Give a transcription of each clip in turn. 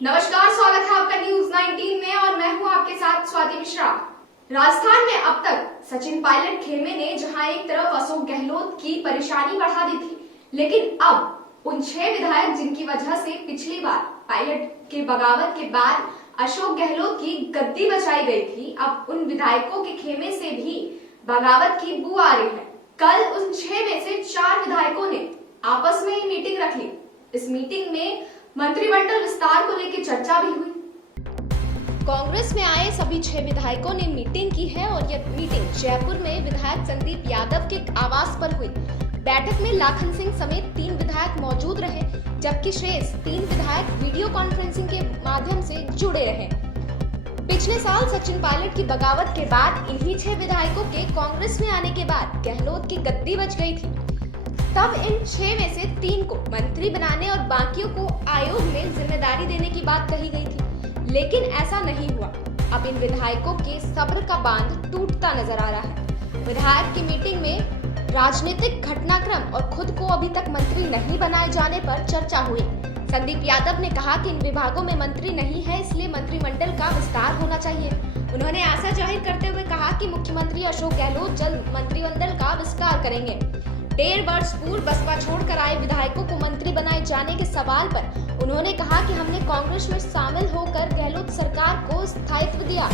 नमस्कार, स्वागत है आपका न्यूज 19 में और मैं हूं आपके साथ स्वाति मिश्रा। राजस्थान में अब तक सचिन पायलट खेमे ने जहां एक तरफ अशोक गहलोत की परेशानी बढ़ा दी थी, लेकिन अब उन 6 विधायक जिनकी वजह से पिछली बार पायलट के बगावत के बाद अशोक गहलोत की गद्दी बचाई गई थी, अब उन विधायकों के खेमे से भी बगावत की बू आ रही है। कल उन 6 में से 4 विधायकों ने आपस में ही मीटिंग रख ली। इस मीटिंग में मंत्रिमंडल विस्तार को लेकर चर्चा भी हुई। कांग्रेस में आए सभी 6 विधायकों ने मीटिंग की है और यह मीटिंग जयपुर में विधायक संदीप यादव के आवास पर हुई। बैठक में लाखन सिंह समेत 3 विधायक मौजूद रहे, जबकि शेष 3 विधायक वीडियो कॉन्फ्रेंसिंग के माध्यम से जुड़े रहे। पिछले साल सचिन पायलट की बगावत के बाद इन्हीं 6 विधायकों के कांग्रेस में आने के बाद गहलोत की गद्दी बच गई थी। तब इन 6 में से 3 को मंत्री बनाने और बाकियों को आयोग में जिम्मेदारी देने की बात कही गई थी, लेकिन ऐसा नहीं हुआ। अब इन विधायकों के सब्र का बांध टूटता नजर आ रहा है। विधायक की मीटिंग में राजनीतिक घटनाक्रम और खुद को अभी तक मंत्री नहीं बनाए जाने पर चर्चा हुई। संदीप यादव ने कहा कि इन विभागों में मंत्री नहीं है, इसलिए मंत्रिमंडल का विस्तार होना चाहिए। उन्होंने आशा जाहिर करते हुए कहा कि मुख्यमंत्री अशोक गहलोत जल्द मंत्रिमंडल का विस्तार करेंगे। 1.5 वर्ष पूर्व बसपा छोड़कर आए विधायकों को मंत्री बनाए जाने के सवाल पर उन्होंने कहा कि हमने कांग्रेस में शामिल होकर गहलोत सरकार को स्थायित्व दिया,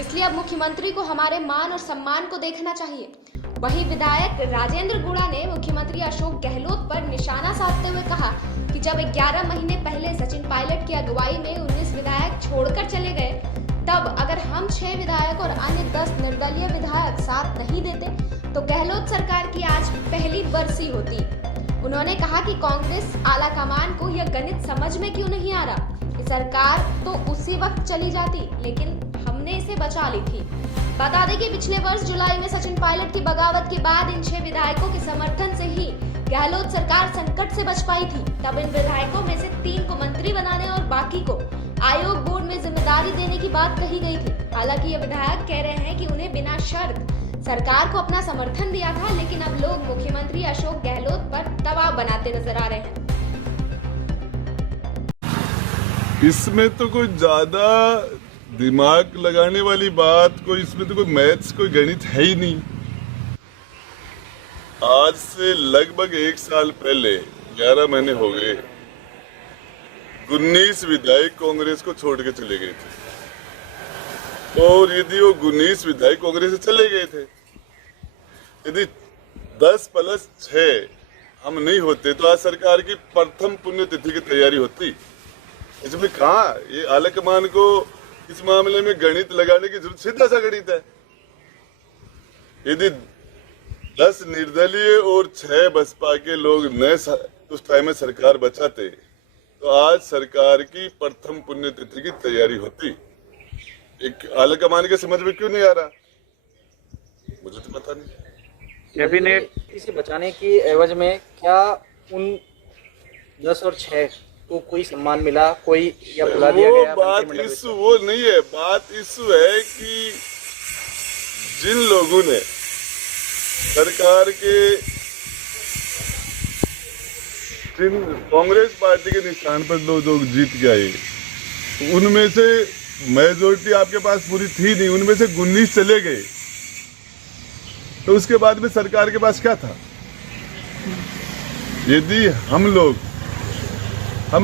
इसलिए अब मुख्यमंत्री को हमारे मान और सम्मान को देखना चाहिए। वहीं विधायक राजेंद्र गुड़ा ने मुख्यमंत्री अशोक गहलोत पर निशाना साधते हुए कहा कि जब 11 महीने पहले सचिन पायलट की अगुवाई में 19 विधायक छोड़कर चले गए, तब अगर हम 6 विधायक और अन्य 10 निर्दलीय विधायक साथ नहीं देते तो गहलोत सरकार की आज पहली बरसी होती। उन्होंने कहा कि कांग्रेस आला कमान को यह गणित समझ में क्यों नहीं आ रहा कि सरकार तो उसी वक्त चली जाती, लेकिन हमने इसे बचा ली थी। बता दें कि पिछले वर्ष जुलाई में सचिन पायलट की बगावत के बाद इन 6 विधायकों के समर्थन से ही गहलोत सरकार संकट से बच पाई थी। तब इन विधायकों में से 3 को मंत्री बनाने और बाकी को आयोग बोर्ड में जिम्मेदारी देने की बात कही गई थी। हालांकि ये विधायक कह रहे हैं कि उन्हें बिना शर्त सरकार को अपना समर्थन दिया था, लेकिन अब लोग मुख्यमंत्री अशोक गहलोत पर दबाव बनाते नजर आ रहे हैं। इसमें तो कोई ज्यादा दिमाग लगाने वाली बात, कोई इसमें तो कोई मैथ्स, कोई गणित है ही नहीं। आज से लगभग 1 साल पहले 11 महीने हो गए, 19 विधायक कांग्रेस को छोड़ के चले गए थे। और यदि वो 19 विधायक कांग्रेस से चले गए थे, यदि 10 + 6 हम नहीं होते तो आज सरकार की प्रथम पुण्यतिथि की तैयारी होती। इसमें कहा ये आलाकमान को इस मामले में गणित लगाने की जरूरत, सीधा सा गणित है। यदि 10 निर्दलीय और 6 बसपा के लोग न उस टाइम में सरकार बचाते तो आज सरकार की प्रथम पुण्यतिथि की तैयारी होती। एक आलाकमान के समझ में क्यों नहीं आ रहा, मुझे तो पता नहीं। कैबिनेट इसे बचाने की एवज में क्या उन 10 और 6 को कोई सम्मान मिला, कोई या बुला दिया गया? बात इशू वो नहीं है, बात इशू है कि जिन लोगों ने सरकार के जिन कांग्रेस पार्टी के निशान पर लोग जीत गए, उनमें से मेजोरिटी आपके पास पूरी थी नहीं, उनमें से 19 चले गए, तो उसके बाद में सरकार के पास क्या था? यदि हम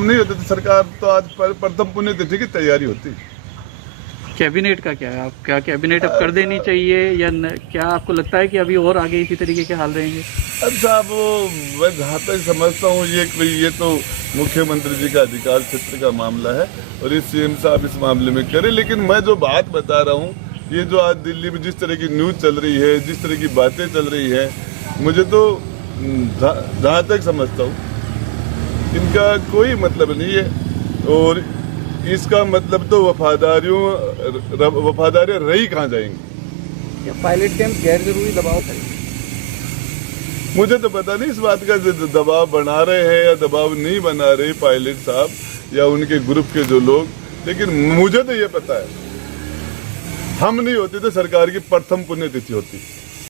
नहीं होते तो सरकार तो आज प्रथम पुण्यतिथि की तैयारी होती। कैबिनेट का क्या है? आप क्या कैबिनेट अब कर देनी चाहिए या क्या आपको लगता है कि अभी और आगे इसी तरीके के हाल रहेंगे? अब साहब मैं जहाँ तक समझता हूँ ये तो मुख्यमंत्री जी का अधिकार क्षेत्र का मामला है और ये सीएम साहब इस मामले में करें। लेकिन मैं जो बात बता रहा हूँ, ये जो आज दिल्ली में जिस तरह की न्यूज चल रही है, जिस तरह की बातें चल रही है, मुझे तो जहाँ तक समझता हूँ इनका कोई मतलब नहीं है। और इसका मतलब तो वफादारियां रही कहाँ जाएंगी? या पायलट कैंप गैर जरूरी दबाव करेंगे? मुझे तो पता नहीं इस बात का दबाव बना रहे हैं या दबाव नहीं बना रहे पायलट साहब या उनके ग्रुप के जो लोग, लेकिन मुझे तो ये पता है हम नहीं होते तो सरकार की प्रथम पुण्यतिथि होती।